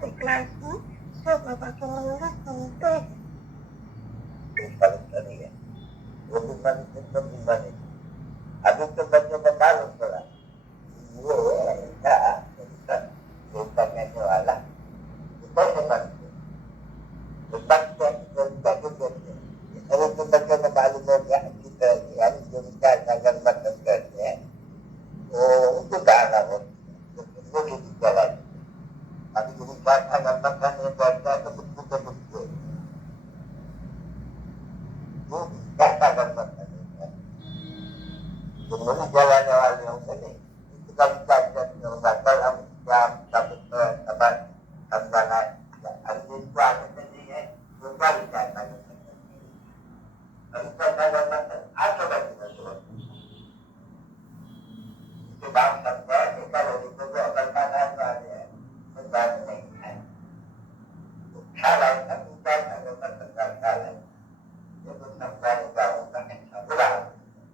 de clase sobre bagaimana penting. Kalau tadi ya, hubungan itu hubungan itu. Habis itu baca baru pula. Iya, kita bukannya jualan. Kita memang lepas kita. Kalau kita baca baru saja kita yang juga akan berterusnya. Oh, itu dah lah. Itu di jalan. Tapi jadi akan makan yang baca itu betul-betul. Katakan makan. Kemudian jalan yang ini itu kami baca yang batal jam satu tempat tambahan anjing kuasa tadi bukan kata kita katakan apa bagi itu bangsa kita kalau diperlukan apa ya sebabnya kalau kita ada pertanyaan itu sampai kalau tak sabar ya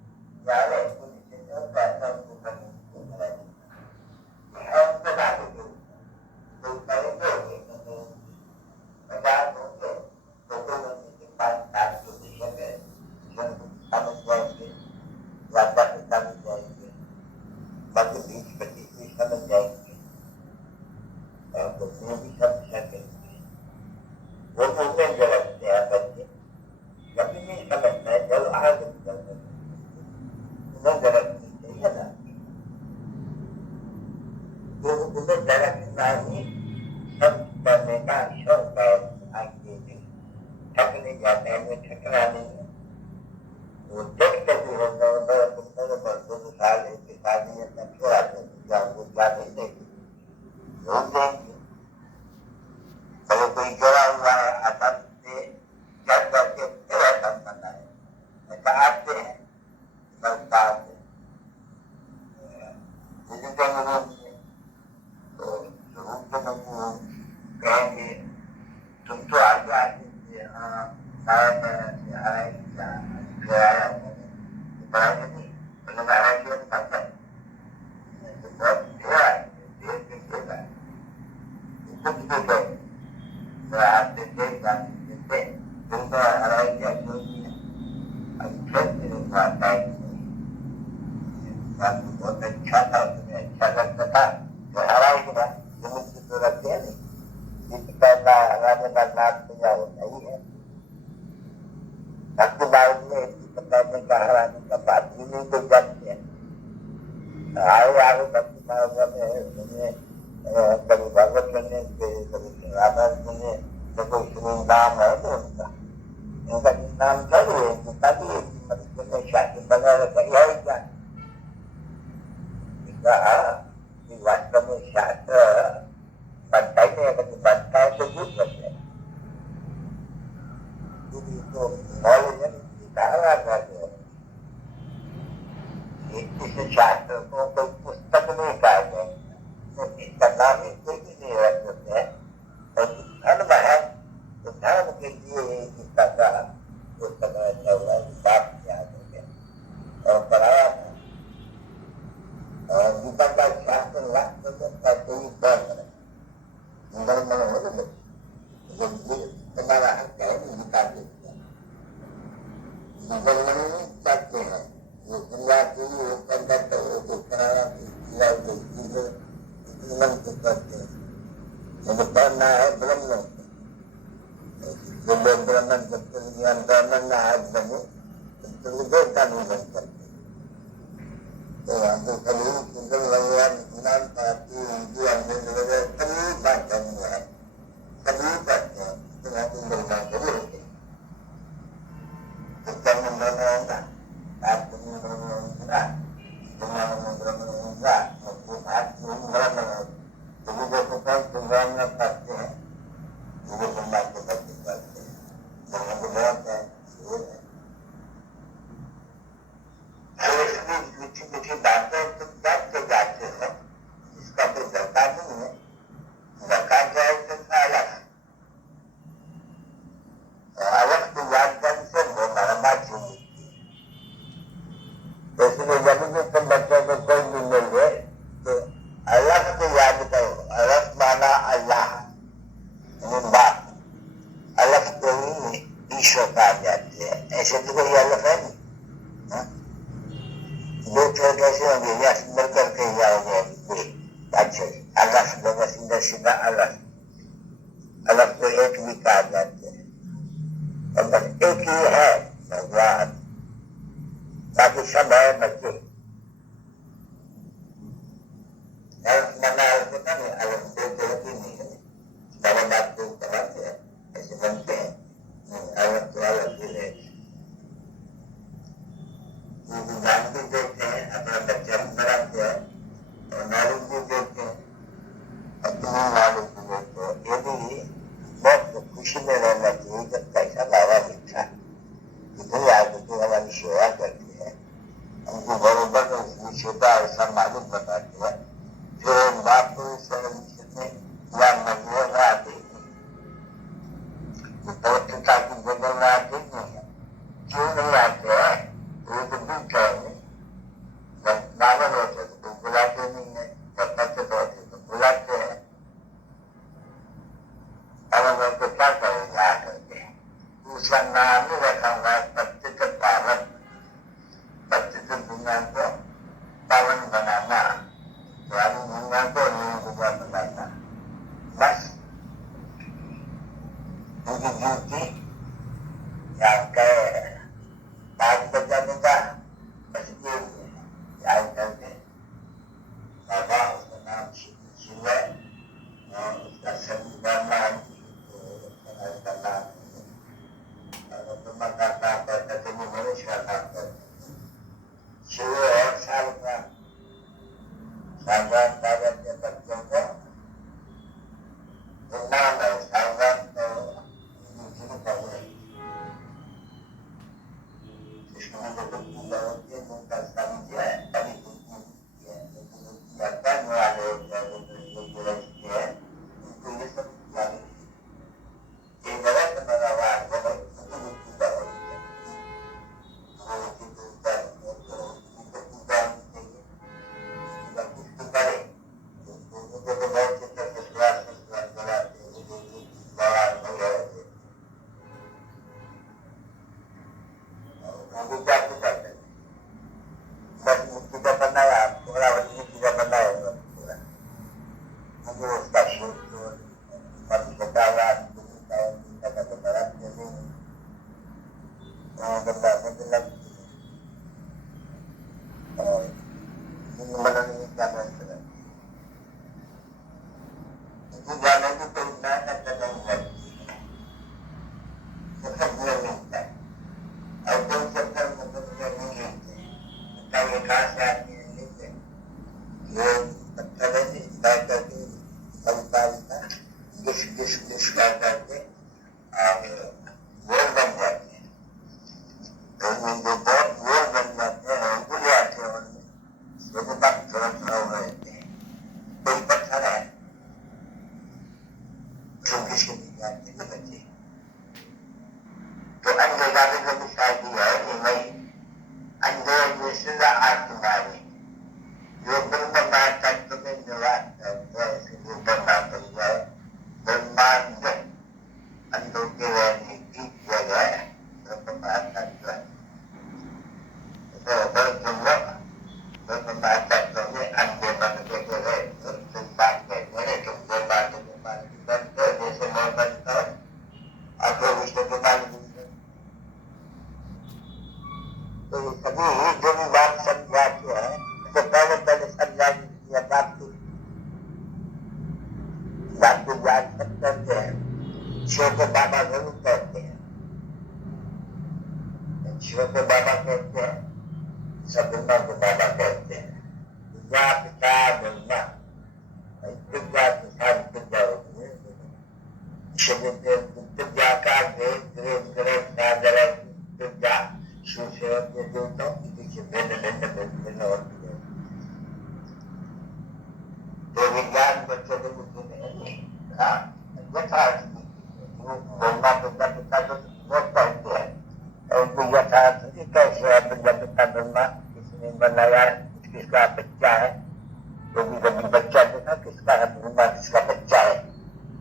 Allah अलग से एक भी कहा जाते हैं, और बस एक ही है भगवान, बाकी सब है बच्चे। मना होता नहीं, अलग से होती नहीं है, बड़े बात को बनाते हैं, ऐसे बनते हैं, अलग तो अलग ही रहे। ज्ञान भी देते हैं, अपना बच्चा भी बनाते हैं, और नॉलेज भी देते हैं, अपनी नॉलेज भी देते हैं। ये भी बहुत खुशी में रहना चाहिए जब पैसा लावा मिलता है, इतनी आदतें हमारी सेवा करती है, हमको बरोबर उसकी सेवा ऐसा मालूम बताती है, जो बाप को इस में या मजबूर में आते हैं, पौष्टिकता की जगह में आते नहीं है। क्यों नहीं आते हैं? वो तो भी कहेंगे, बालन होते तो बुलाते नहीं है, जब बच्चे होते तो बुलाते हैं, अब हम उनको क्या करेंगे आकर के? उसका नाम ही रखा हुआ है पतित पावन, पतित दुनिया को पावन बनाना, पुरानी दुनिया को नई दुनिया बनाना, बस उनकी ड्यूटी या कहे 5 बजाने का बस ये याद करके बाबा उसका नाम शिव है, और उसका सभी करना उसका नाम करता करता तो मनुष्य का नाम करते शिव। और साल का सावधान कागज के बच्चों को नाम है, सावधान तो शुरू कर रहे कृष्ण को तो पूजा होती है, उनका समझ है, अभी कुछ है, लेकिन करने वाले होते हैं, जो रखते हैं, उनको ये सब पूजा नहीं है। ये गलत मेरा बात है, उनको पूजा होती है, उनको पूजा करे, उनको तो बहुत चिंता विश्वास बनाते हैं, बाहर नहीं रहते, उनको क्या पूजा करते हैं? बस मुक्ति का बनाया, थोड़ा मुक्ति का बनाया पूरा, मुझे उसका शोध छोटा हुआ तो बनाते नहीं, बंदा मुझे लगती है, और बनाने में क्या बनता है, जाने की कोई मेहनत नहीं लगती है, सब मिलता है, और कोई चक्कर नहीं लेते, ये कहाँ से आती है लेते, ये पत्थर है जी, बैठ करके का डिश कर करके और गोल बन जाते हैं, तो जो बहुत गोल बन जाते हैं उनको ले आते हैं, उनमें वो बात थोड़ा थोड़ा रहते हैं, कोई पत्थर है जो किसी नहीं जानते ना बच्चे, तो अंधे का भी कभी शादी है कि भाई अंधे विश्व आत्मारी जो ब्रह्मांड तत्व में निवास करते हैं, इसलिए ब्रह्मांड बन जाए, ब्रह्मांड अंधों के रहने की जगह है, ब्रह्मांड तत्व है, तो तुम लोग ब्रह्मांड तत्व में अंधे बन के रहे, तुम बात कहते हैं, तुम जो बात बनते हो, जैसे मैं बनता हूँ, और जो विश्व के बारे में तो ये सभी जो भी बात समझाते हैं, तो पहले समझा दिया बात को याद सब करते हैं, शिव को बाबा जरूर कहते हैं, शिव को बाबा कहते हैं, सदुमा को बाबा कहते हैं, विद्या पिता ब्रह्मा, विद्या प्रसाद विद्या होती है, विद्या का सागर विद्या शिव सेवा के देवताओं की पीछे भिन्न होती है, तो विज्ञान बच्चों को बुद्धि नहीं यथार्थ ब्रह्मा पिता तो बहुत पढ़ते हैं, और उनको यथार्थ कैसे पिता ब्रह्मा किसने बनाया, किसका बच्चा है, तो भी कभी बच्चा देखा किसका है ब्रह्मा, किसका बच्चा है,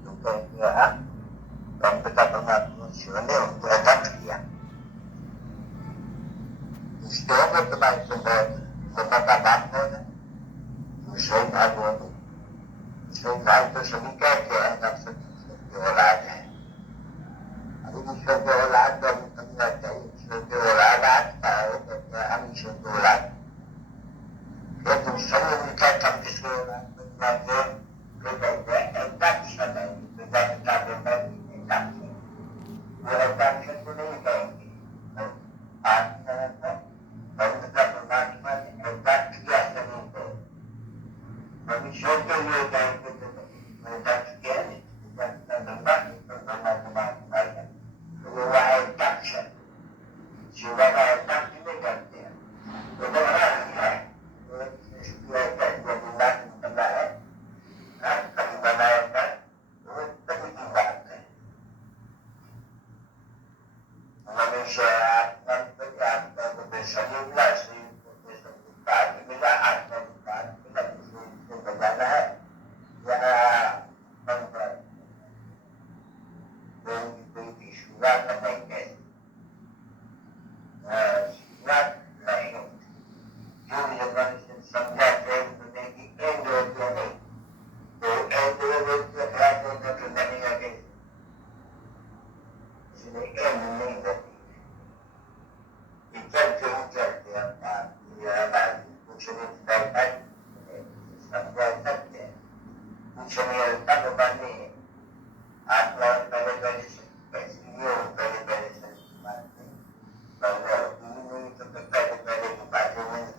तो कहेंगे हाँ पिता ब्रह्मा शिव ने उनको यथार्थ किया, इसके तुम्हारे ब्रह्मा का बात है ना, विषय भाग तो सभी कहते हैं, kita benar taksi. Kalau taksi itu नहीं कहेंगे, baru kita bermakna berkat dia sendiri. Manusia itu dia kaya itu, berkat dia ni bukan benar itu benar. Wahai taksi, siapa yang taksi ni kan dia. Benar dia. Dia kan benar benar. Tapi benar kan, tapi tidak. Manusia akan bersaliblah sehingga bersaliblah bila akan berjalan ya membuat mengikuti surat kebaikan surat lahir Julia Robinson sampai memiliki endorfin endorfin berada di pertandingan sini endorfin Ikan yang dia bagi unsur terbaik sampai saja unsur yang tak berbanding atau dari spesial dari bahwa ini terkait dari bagaimana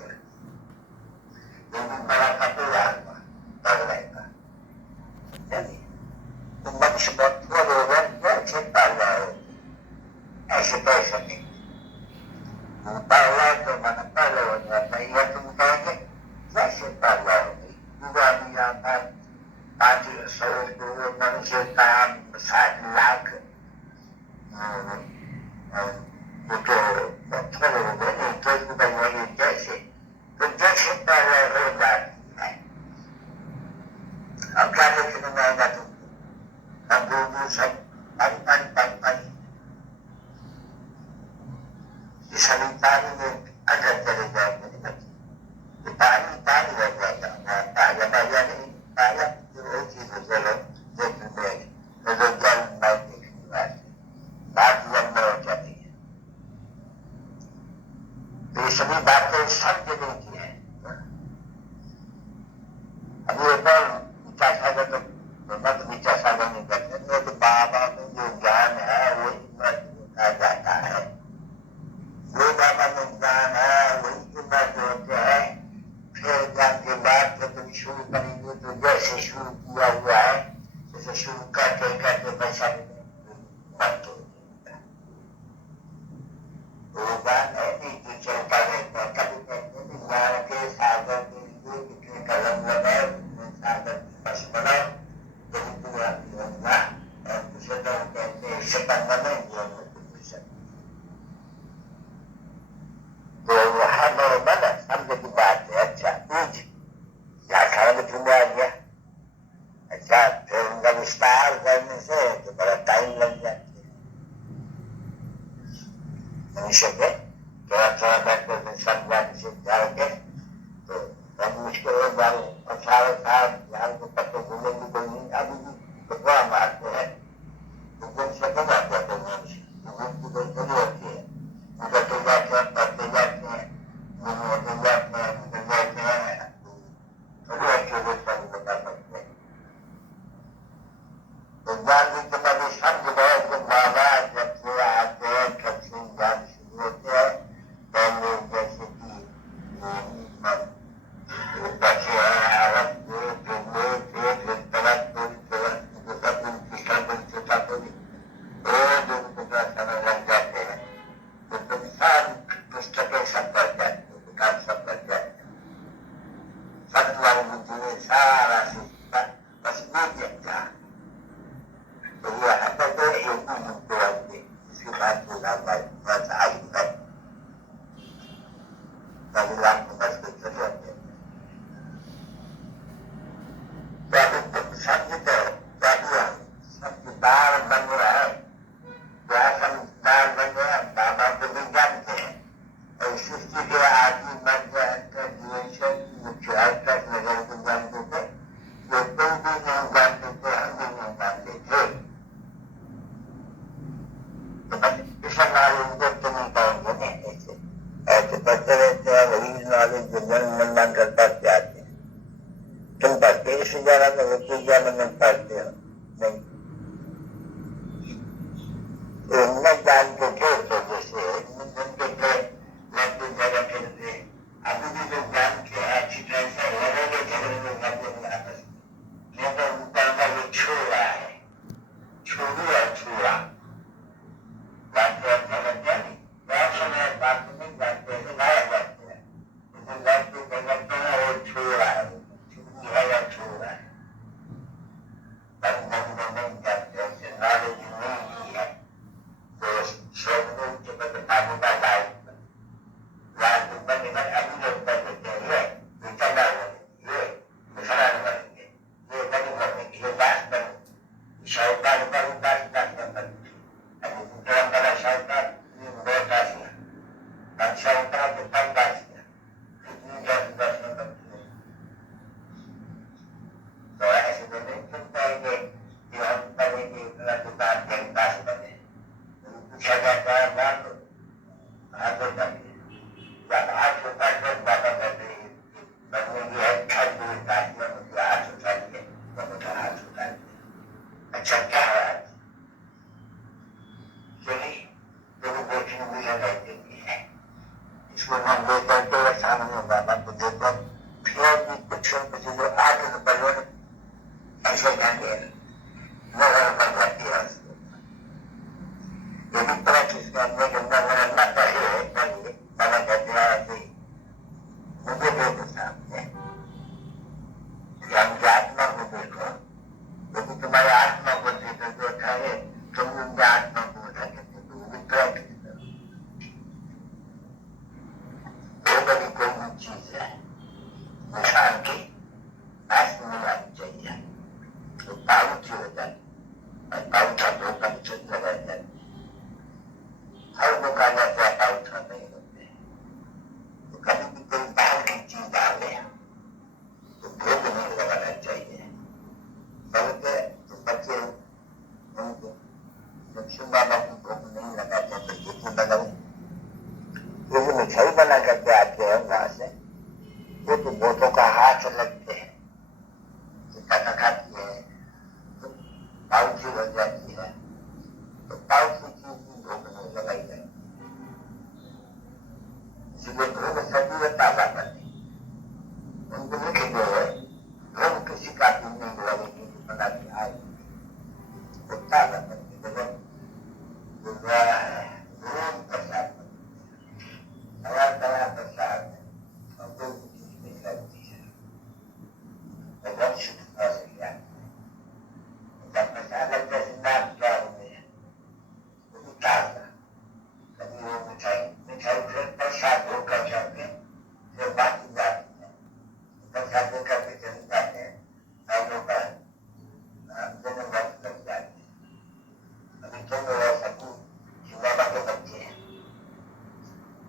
ini salah satu yang mereka jadi umat sebab orang cerita lain ekspresi Pala ke mana pala wanita ia tumpahnya masih pala juga niatan tadi seluruh manusia tak besar lagi betul betul itu bukan wanita sih kerja pala rendah akan itu mana tu ambil musik pan disalintani mo agad talaga itali talaga kaya bayan kaya yung sinusalo gentleman nagagyan natin bago yan mo dyan sabi bakit something din ano yun ba ikasaga ito ikasaga nito ano ito baba yung yan kaya वो बाबा मुद्दाना वही के बाद होते हैं फिर जाके बाद जब तुम शुरू करेंगे तो जैसे शुरू किया हुआ है जैसे शुरू करते पैसा बंद हो जाएगा वो बात है नहीं जो चलता रहता है कभी कहते हैं ज्ञान के सागर के लिए कितने कलम लगाए सागर बस बनाओ यही पूरा होगा और दूसरे लोग कहते हैं इससे बनना नहीं होगा तो हमें mana sampai dibaca aja uji ya kalau bertemu aja aja dengan star dan itu pada time lagi manusia ke cara berpikir sampai sejauh ke tu kamu sekolah baru masalah yang kita perlu dibeli abu berapa bukan sekedar buat manusia bukan juga okey bukan juga Berjanji kepada sang budaya kembali dan berada ketinggalan seluruhnya dan menjadi baca Arab शाहूकार पर उपासना करते आणि दुसऱ्याला शाहूकार मिळत असला आणि शाहूकार दुकानदार असला किती जास्त प्रश्न करतो तो ऐसे नहीं चलता है कि हम करेंगे इतना दुकान देता है पूछा जाता है बात आगे जाके जब आज होता है बाबा कहते हैं बनने की है छठ मिलता है मुझे आज होता है तो मुझे आज होता है अच्छा क्या है आज चलिए दोनों बेटी भी लगाई देती है इसको हम लेकर तो सामने बाबा को देखकर फिर भी कुछ जो आगे न बढ़ो ऐसे जाएंगे नगर पर जाती है यदि प्रैक्टिस करने के नगर न पहले पहले बाबा कहते हैं कि मुझे देखो सामने हम आत्मा को देखो यदि तुम्हारे आत्मा को देखो जो अच्छा है तुम उनके आत्मा को उठा के देखो वो भी प्रैक्टिस करो वो बड़ी कोई चीज है इंसान की पास में आनी चाहिए तो पाउची हो जाए और पाउचा धोखा चल लगा जाए हर धोखा जाते हैं पाउचा नहीं होते तो कभी भी कोई बाहर की चीज डाले तो भोग नहीं लगाना चाहिए बल्कि तो बच्चे उनको जब शिव बाबा को भोग नहीं लगाते तो ये क्यों लगाओ ये जो मिठाई बना करके आते हैं वहां से वो तो भोटों का हाथ लगते हैं खाना खाती है तो पाउची बन जाती है तो पाउची चीज भी भोग नहीं लगाई जाती इसलिए भोग सभी ताजा करते उनको लिखे जो है भोग किसी का भी नहीं लगेगी जो बना के आए वो ताजा करते जगह रोम प्रसाद नया नया प्रसाद और कोई चीज नहीं लगती है बहुत शुद्धता से क्या जब प्रसाद लगता है नाम क्या होते हैं वो भी ताजा कभी वो मिठाई फिर प्रसाद होकर जाते हैं फिर बाकी जाती है प्रसाद होकर के चले जाते हैं सालों का दोनों वर्ष लग जाते हैं अभी तो मेरा सबू शिवाबा के बच्चे हैं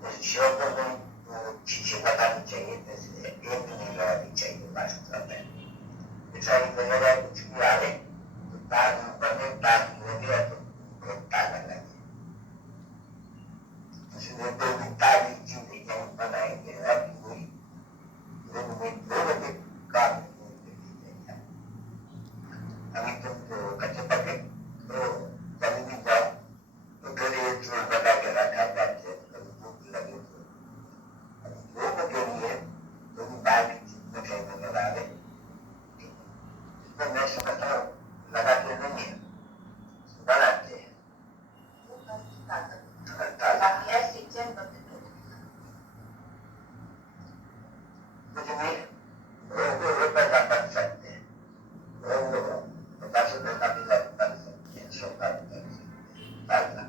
जैसे शिव को कोई चीजें बतानी चाहिए जैसे एक नहीं लगानी चाहिए वास्तव में मिठाई बनेगा कुछ भी आए तो ताज बने ताज लगे तो ताज लगे इसलिए कोई भी ताजी चीज नहीं बनाएंगे अभी वही दिन में दो बजे काम अभी तुम तो कच्चे पके तो कभी भी जाओ तो घर ये चूल बना के रखा जाते कभी भूख लगे तो अभी लोगों के लिए कोई बाहर की चीज मिठाई वगैरह आ गई इसमें मैं समझता हूँ लगाते नहीं है बनाते हैं कुछ भी वो पैसा बन सकते हैं वो 50 रुपये का भी बन सकते हैं 100 का भी बन सकते हैं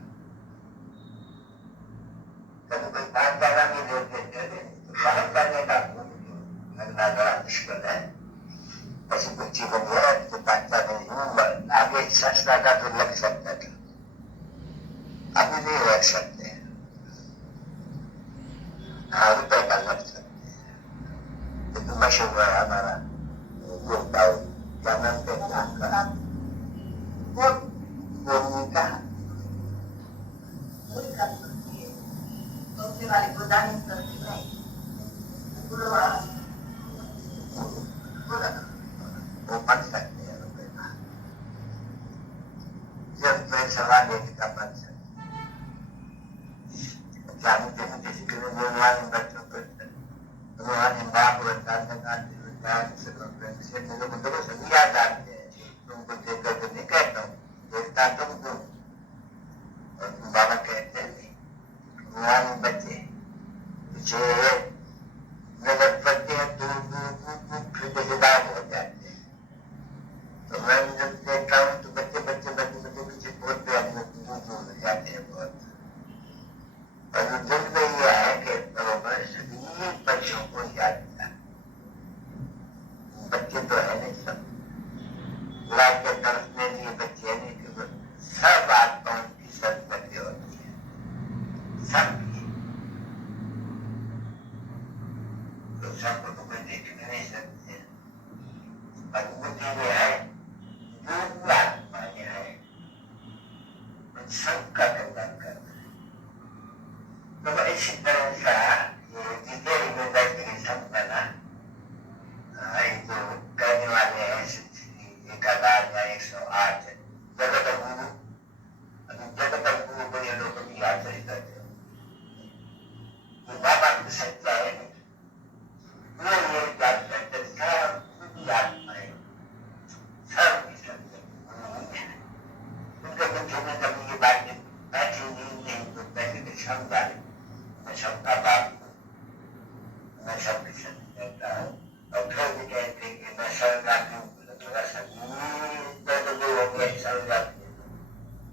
कभी कोई 5,000 भी दे देते हैं तो 5 करने का लगना बड़ा मुश्किल है ऐसी कोई चीज बनी है तो 5,000 नहीं आगे सस्ता का तो लग सकता था अभी नहीं रख सकते रुपए का लग सकते लेकिन मशहूर है हमारा वो क्या नाम पे वो बन सकते हैं रुपए का जब मैं सवाल लेने का बन सकते बच्चों को रूहानी बाप सभी याद आते हैं तुमको देखकर तो नहीं कहता हूँ देखता तुमको और तुम बाबा कहते हैं रूहानी बच्चे जो नजर पड़ते हैं तो फिर जैसेदार हो जाते हैं तो मैं जब देखता हूँ तो बच्चे बच्चे बच्चे बच्चे पीछे बोलते हैं दूर हो जाते हैं बहुत और दिन में यह है कि बराबर सभी बच्चों को याद था बच्चे तो है नहीं सब लाख के तरफ में भी बच्चे सबका कल्याण करना। तो इसी तरह से ये जितने भी गंगा के संपन्ना जो करने वाले हैं 1000 या 108 जगत गुरु, जगत गुरु को ये लोग भी याद नहीं करते। बाबा की सच्चा है वो ये याद करते सब याद पाए सब उनके बच्चों में कभी ये बातें ऐसी नहीं तो पहले के समझा मैं सबका बाप हूँ, मैं सबके साथ रहता हूँ और फिर भी कहते हैं कि मैं शरणार्थी हूँ। थोड़ा सा तो लोग हो गए शरणार्थी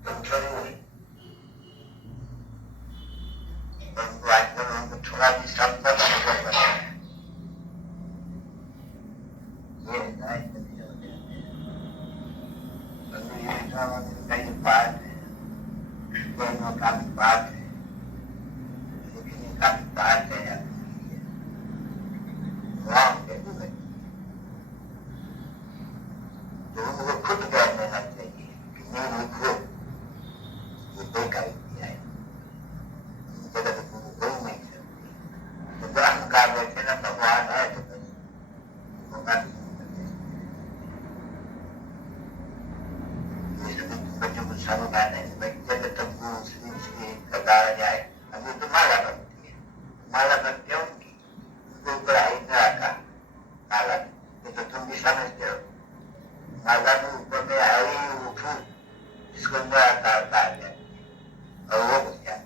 तुम थोड़ी हुई उनको आजकल उनको थोड़ा भी समझा ये बात है दोनों का भी बात है लेकिन का भी बात है तो उनको खुद ज्ञान देना चाहिए कि मैं खुद ये बेकार किया है जगत गुरु कोई नहीं सकती। तो ब्रह्म का बैठे ना भगवान है तो बस होगा बच्चों को समझाने जगत गुरु श्री श्री बताया जाए। अभी तो माला बनती है, माला बनती है उनकी उनको ऊपर आई ना आता माला ये तो तुम भी समझते हो। माला में ऊपर में आई वो फूल जिसको अंदर आता है और वो क्या